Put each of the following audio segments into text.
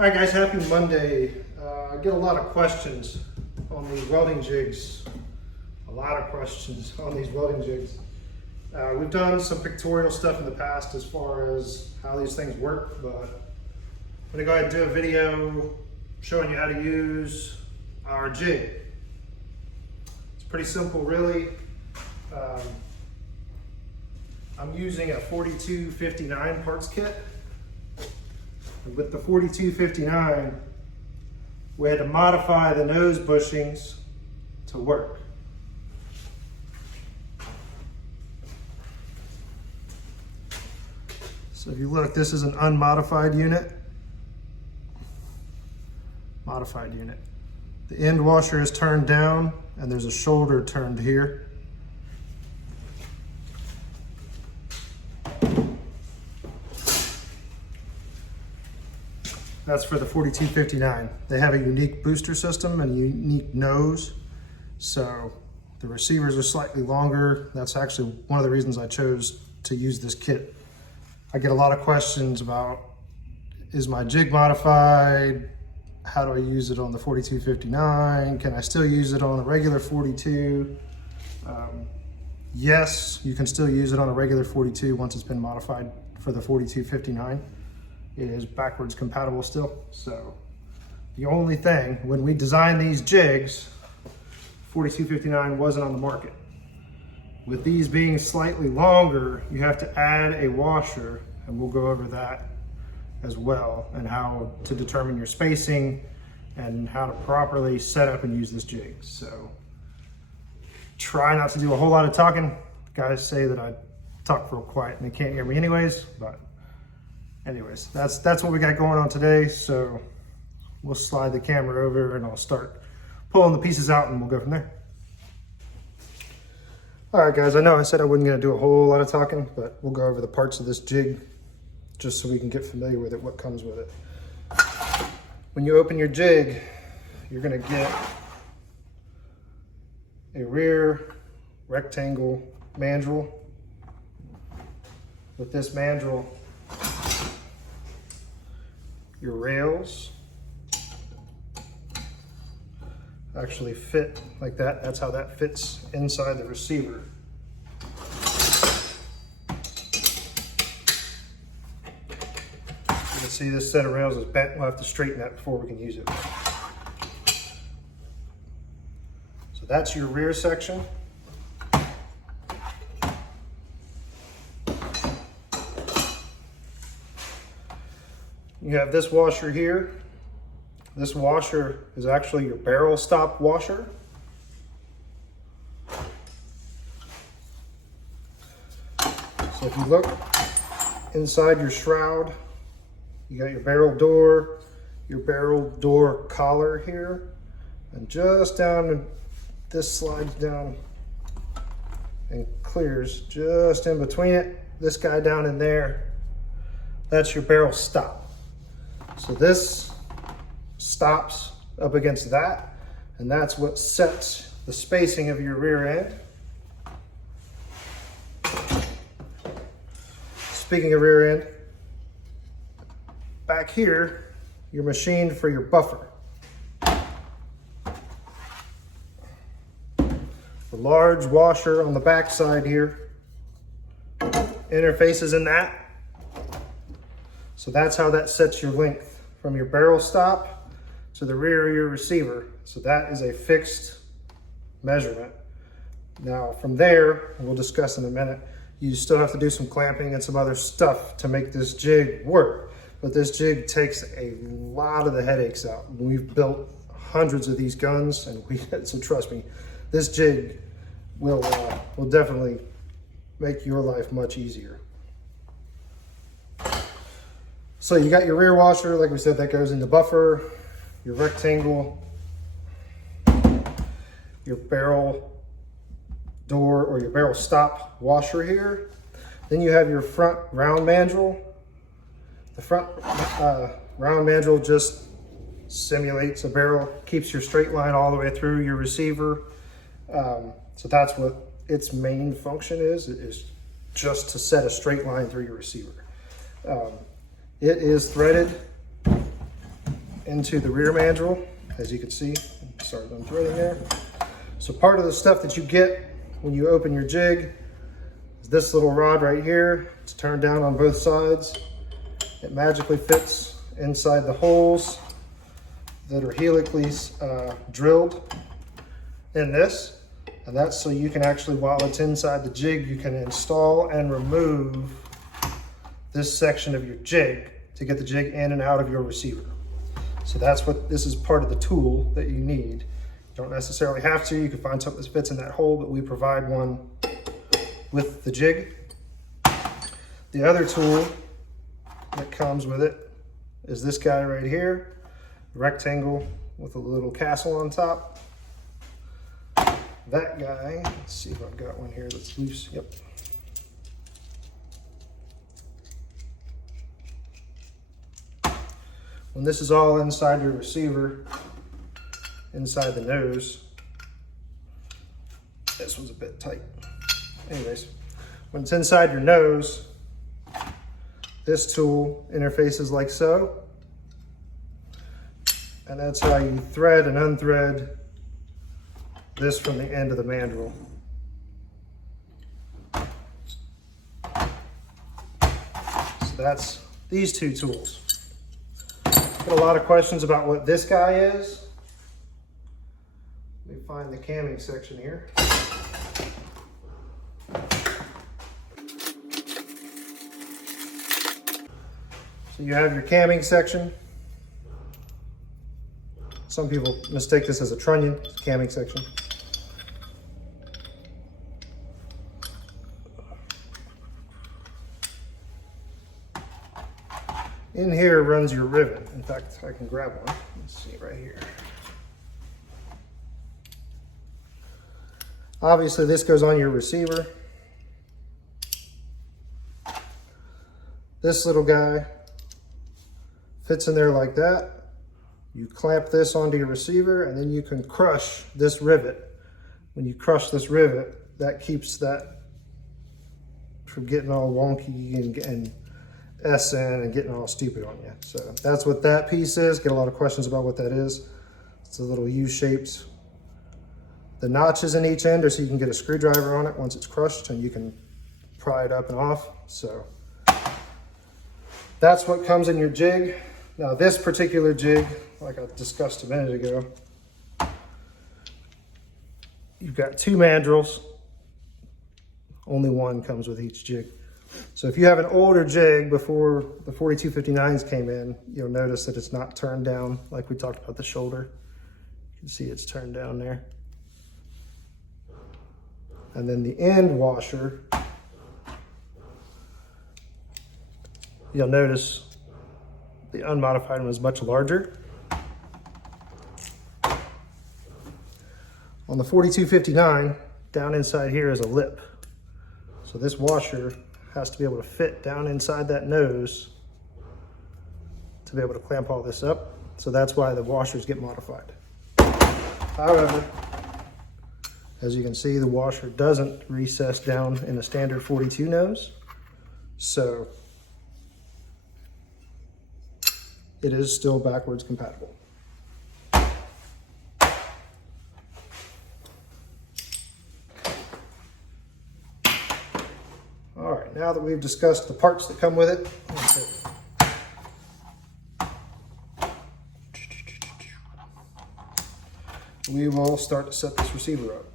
All right, guys, happy Monday. I get a lot of questions on these welding jigs. A lot of questions on these welding jigs. We've done some pictorial stuff in the past as far as how these things work, but I'm gonna go ahead and do a video showing you how to use our jig. It's pretty simple, really. I'm using a 4259 parts kit. And with the 4259, we had to modify the nose bushings to work. So if you look, this is an unmodified unit. Modified unit. The end washer is turned down and there's a shoulder turned here. That's for the 4259. They have a unique booster system and a unique nose. So the receivers are slightly longer. That's actually one of the reasons I chose to use this kit. I get a lot of questions about, is my jig modified? How do I use it on the 4259? Can I still use it on a regular 42? Yes, you can still use it on a regular 42 once it's been modified for the 4259. It is backwards compatible still. So the only thing, when we designed these jigs, 4259 wasn't on the market. With these being slightly longer, you have to add a washer, and we'll go over that as well, and how to determine your spacing and how to properly set up and use this jig. So try not to do a whole lot of talking. Guys say that I talk real quiet and they can't hear me anyways, but anyways, that's what we got going on today. So we'll slide the camera over and I'll start pulling the pieces out and we'll go from there. All right, guys, I know I said I wasn't gonna do a whole lot of talking, but we'll go over the parts of this jig just so we can get familiar with it, what comes with it. When you open your jig, you're gonna get a rear rectangle mandrel. With this mandrel, your rails actually fit like that. That's how that fits inside the receiver. You can see this set of rails is bent. We'll have to straighten that before we can use it. So that's your rear section. You have this washer here. This washer is actually your barrel stop washer. So if you look inside your shroud, you got your barrel door collar here, and just down, this slides down and clears just in between it. This guy down in there, that's your barrel stop. So this stops up against that, and that's what sets the spacing of your rear end. Speaking of rear end, back here, you're machined for your buffer. The large washer on the back side here interfaces in that. So that's how that sets your length from your barrel stop to the rear of your receiver. So that is a fixed measurement. Now from there, we'll discuss in a minute, you still have to do some clamping and some other stuff to make this jig work. But this jig takes a lot of the headaches out. We've built hundreds of these guns, and so trust me, this jig will definitely make your life much easier. So you got your rear washer, like we said, that goes in the buffer, your rectangle, your barrel door or your barrel stop washer here. Then you have your front round mandrel. The front round mandrel just simulates a barrel, keeps your straight line all the way through your receiver. So that's what its main function is just to set a straight line through your receiver. It is threaded into the rear mandrel. As you can see, start unthreading there. So part of the stuff that you get when you open your jig is this little rod right here. It's turned down on both sides. It magically fits inside the holes that are helically drilled in this. And that's so you can actually, while it's inside the jig, you can install and remove this section of your jig to get the jig in and out of your receiver. So that's what this is, part of the tool that you need. You don't necessarily have to. You can find something that fits in that hole, but we provide one with the jig. The other tool that comes with it is this guy right here, rectangle with a little castle on top. That guy, let's see if I've got one here that's loose. Yep. When this is all inside your receiver, inside the nose, this one's a bit tight. Anyways, when it's inside your nose, this tool interfaces like so. And that's how you thread and unthread this from the end of the mandrel. So that's these two tools. Got a lot of questions about what this guy is. Let me find the camming section here. So you have your camming section. Some people mistake this as a trunnion. It's a camming section. In here runs your rivet. In fact, I can grab one. Let's see right here. Obviously, this goes on your receiver. This little guy fits in there like that. You clamp this onto your receiver, and then you can crush this rivet. When you crush this rivet, that keeps that from getting all wonky and S in and getting all stupid on you. So that's what that piece is. Get a lot of questions about what that is. It's a little U-shaped. The notches in each end are so you can get a screwdriver on it once it's crushed, and you can pry it up and off. So that's what comes in your jig. Now this particular jig, like I discussed a minute ago, you've got two mandrels. Only one comes with each jig. So if you have an older jig before the 4259s came in, you'll notice that it's not turned down like we talked about the shoulder. You can see it's turned down there. And then the end washer, you'll notice the unmodified one is much larger. On the 4259, down inside here is a lip. So this washer has to be able to fit down inside that nose to be able to clamp all this up. So that's why the washers get modified. However, as you can see, the washer doesn't recess down in a standard 42 nose. So it is still backwards compatible. All right, now that we've discussed the parts that come with it, we will start to set this receiver up.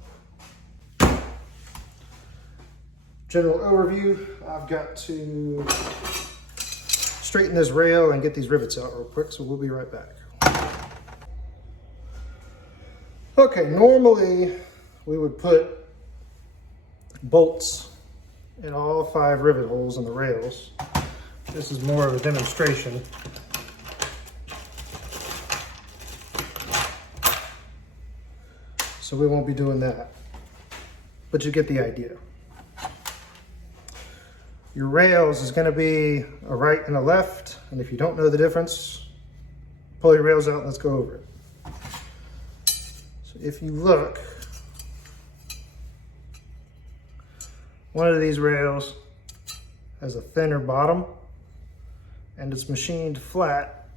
General overview, I've got to straighten this rail and get these rivets out real quick, so we'll be right back. Okay, normally we would put bolts in all 5 rivet holes in the rails. This is more of a demonstration. So we won't be doing that, but you get the idea. Your rails is going to be a right and a left, and if you don't know the difference, pull your rails out and let's go over it. So if you look, one of these rails has a thinner bottom and it's machined flat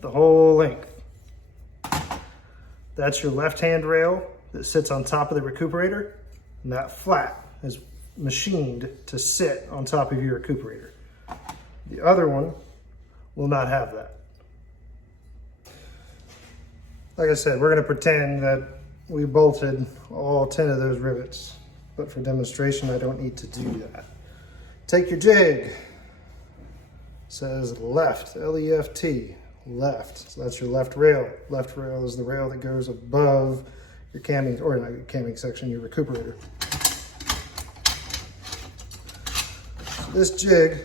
the whole length. That's your left-hand rail that sits on top of the recuperator, and that flat is machined to sit on top of your recuperator. The other one will not have that. Like I said, we're going to pretend that we bolted all 10 of those rivets, but for demonstration, I don't need to do that. Take your jig. It says left, L-E-F-T, left. So that's your left rail. Left rail is the rail that goes above your camming, or not your camming section, your recuperator. So this jig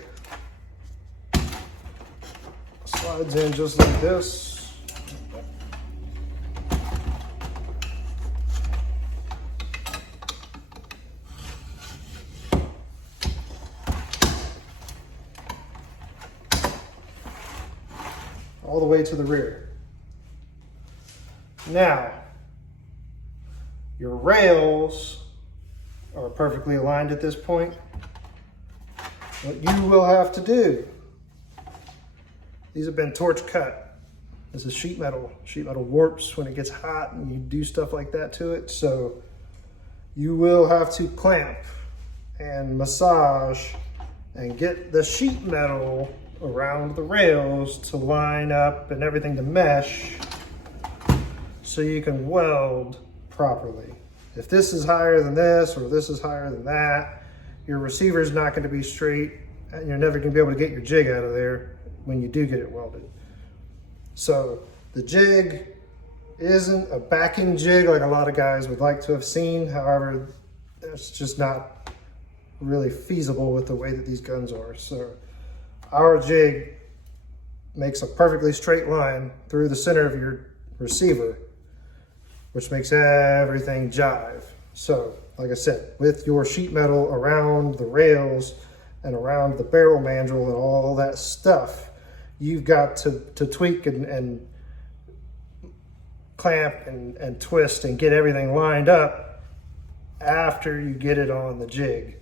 slides in just like this. All the way to the rear. Now, your rails are perfectly aligned at this point. What you will have to do, these have been torch cut. This is sheet metal. Sheet metal warps when it gets hot and you do stuff like that to it. So you will have to clamp and massage and get the sheet metal around the rails to line up and everything to mesh so you can weld properly. If this is higher than this or this is higher than that, your receiver is not going to be straight and you're never going to be able to get your jig out of there when you do get it welded. So the jig isn't a backing jig like a lot of guys would like to have seen. However, it's just not really feasible with the way that these guns are. So our jig makes a perfectly straight line through the center of your receiver, which makes everything jive. So, like I said, with your sheet metal around the rails and around the barrel mandrel and all that stuff, you've got to tweak and clamp and twist and get everything lined up after you get it on the jig.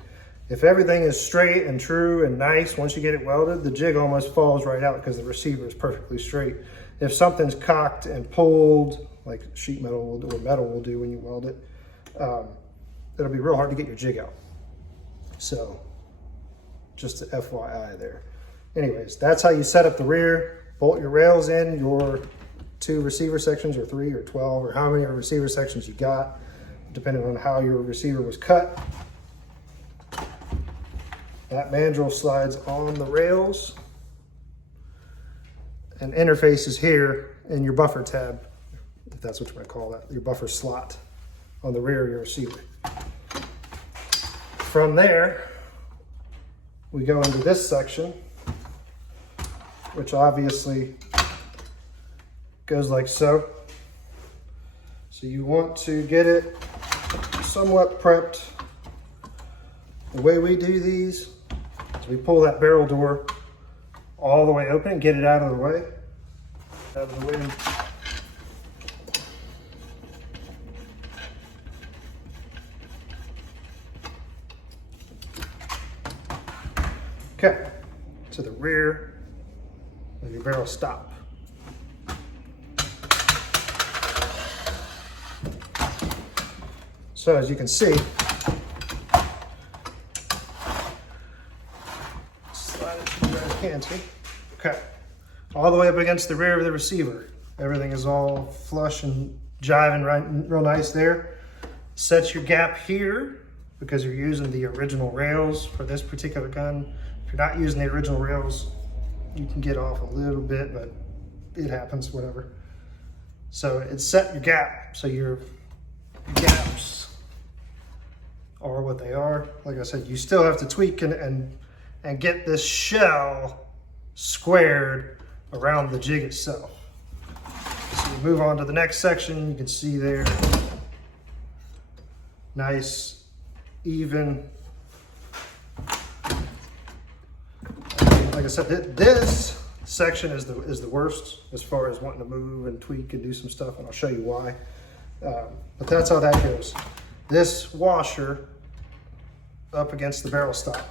If everything is straight and true and nice, once you get it welded, the jig almost falls right out because the receiver is perfectly straight. If something's cocked and pulled, like sheet metal or metal will do when you weld it, it'll be real hard to get your jig out. So, just a FYI there. Anyways, that's how you set up the rear. Bolt your rails in your 2 receiver sections, or 3 or 12, or how many receiver sections you got, depending on how your receiver was cut. That mandrel slides on the rails and interfaces here in your buffer tab, if that's what you want to call that, your buffer slot on the rear of your receiver. From there, we go into this section, which obviously goes like so. So you want to get it somewhat prepped. The way we do these is we pull that barrel door all the way open and get it out of the way. Out of the way. Okay, to the rear of your barrel stop. So as you can see, slide it as you guys can see. Okay, all the way up against the rear of the receiver. Everything is all flush and jiving right, real nice there. Set your gap here because you're using the original rails for this particular gun. If you're not using the original rails, you can get off a little bit, but it happens, whatever. So it's set your gap, so your gaps are what they are. Like I said, you still have to tweak and get this shell squared around the jig itself. So we move on to the next section. You can see there, nice, even. Like I said, this section is the worst as far as wanting to move and tweak and do some stuff, and I'll show you why. But that's how that goes. This washer up against the barrel stop.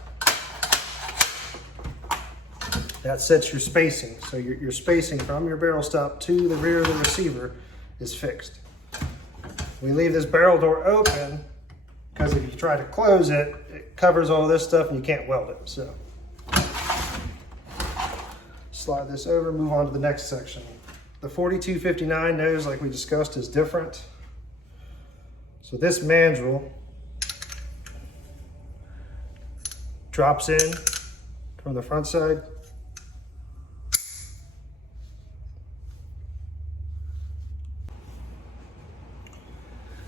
That sets your spacing. So your spacing from your barrel stop to the rear of the receiver is fixed. We leave this barrel door open because if you try to close it, it covers all this stuff and you can't weld it. So slide this over, move on to the next section. The 4259 nose, like we discussed, is different. So this mandrel drops in from the front side.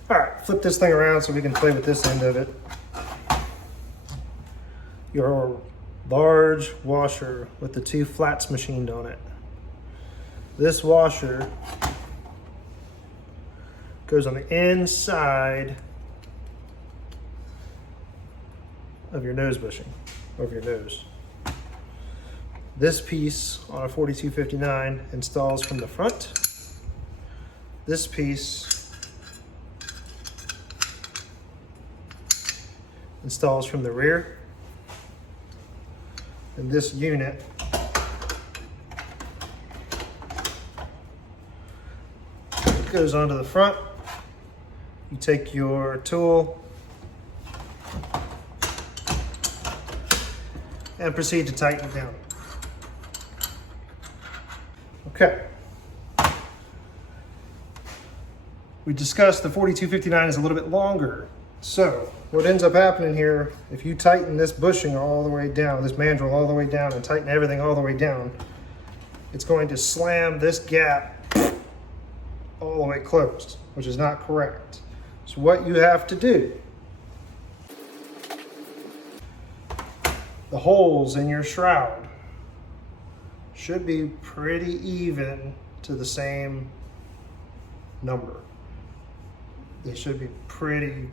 All right, flip this thing around so we can play with this end of it. Your large washer with the two flats machined on it. This washer goes on the inside of your nose bushing, of your nose. This piece on a 4259 installs from the front. This piece installs from the rear. And this unit goes onto the front. You take your tool and proceed to tighten it down. Okay. We discussed the 4259 is a little bit longer. So what ends up happening here, if you tighten this bushing all the way down, this mandrel all the way down, and tighten everything all the way down, it's going to slam this gap all the way closed, which is not correct. So what you have to do, the holes in your shroud should be pretty even to the same number. They should be pretty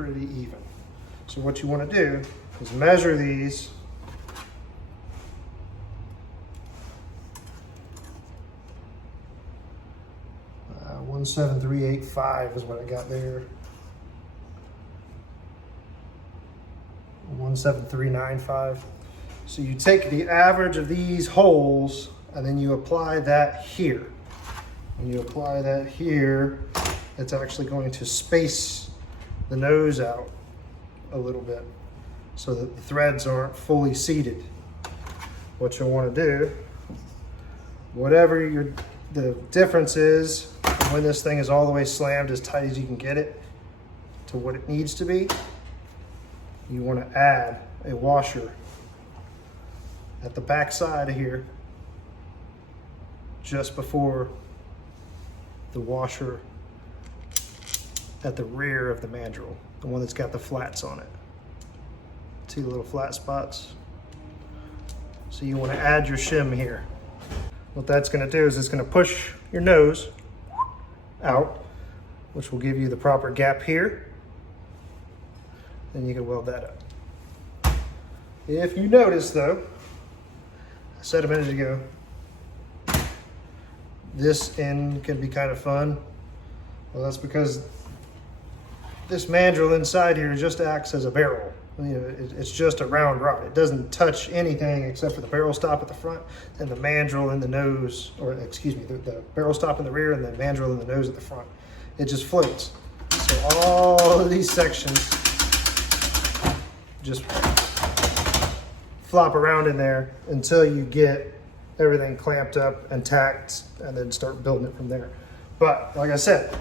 even. So what you want to do is measure these . 17385 is what I got there. 17395. So you take the average of these holes and then you apply that here. When you apply that here, it's actually going to space the nose out a little bit so that the threads aren't fully seated. What you'll want to do, whatever the difference is when this thing is all the way slammed as tight as you can get it to what it needs to be, you want to add a washer at the back side of here just before the washer at the rear of the mandrel, the one that's got the flats on it. See the little flat spots? So you want to add your shim here. What that's going to do is it's going to push your nose out, which will give you the proper gap here. Then you can weld that up. If you notice though, I said a minute ago, this end can be kind of fun. Well, that's because this mandrel inside here just acts as a barrel. You know, it's just a round rod. It doesn't touch anything except for the barrel stop at the front and the mandrel in the nose, or excuse me, the barrel stop in the rear and the mandrel in the nose at the front. It just floats. So all of these sections just flop around in there until you get everything clamped up and tacked, and then start building it from there. But like I said,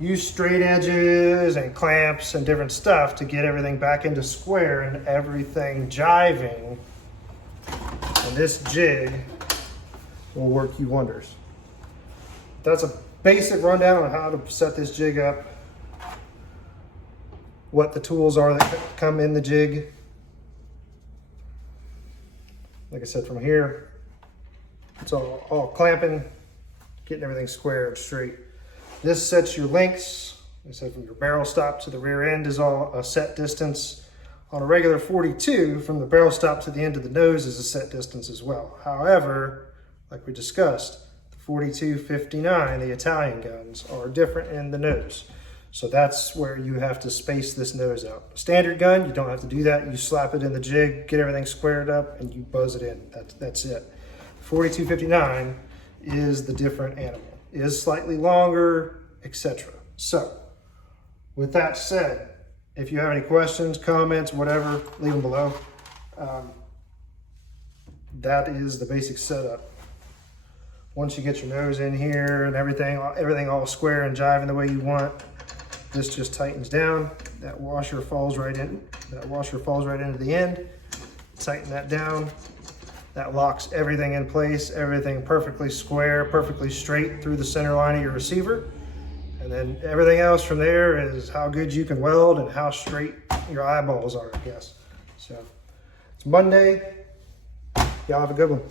use straight edges and clamps and different stuff to get everything back into square and everything jiving. And this jig will work you wonders. That's a basic rundown on how to set this jig up, what the tools are that come in the jig. Like I said, from here, it's all clamping, getting everything square and straight. This sets your lengths. Like I said, from your barrel stop to the rear end is all a set distance. On a regular 42, from the barrel stop to the end of the nose is a set distance as well. However, like we discussed, the 42-59, the Italian guns, are different in the nose. So that's where you have to space this nose out. Standard gun, you don't have to do that. You slap it in the jig, get everything squared up, and you buzz it in. That's it. 42-59 is the different animal. It is slightly longer, etc. So with that said, if you have any questions, comments, whatever, leave them below. That is the basic setup. Once you get your nose in here and everything all square and jiving the way you want, this just tightens down. That washer falls right in. That washer falls right into the end. Tighten that down. That locks everything in place, everything perfectly square, perfectly straight through the center line of your receiver. And then everything else from there is how good you can weld and how straight your eyeballs are, I guess. So it's Monday. Y'all have a good one.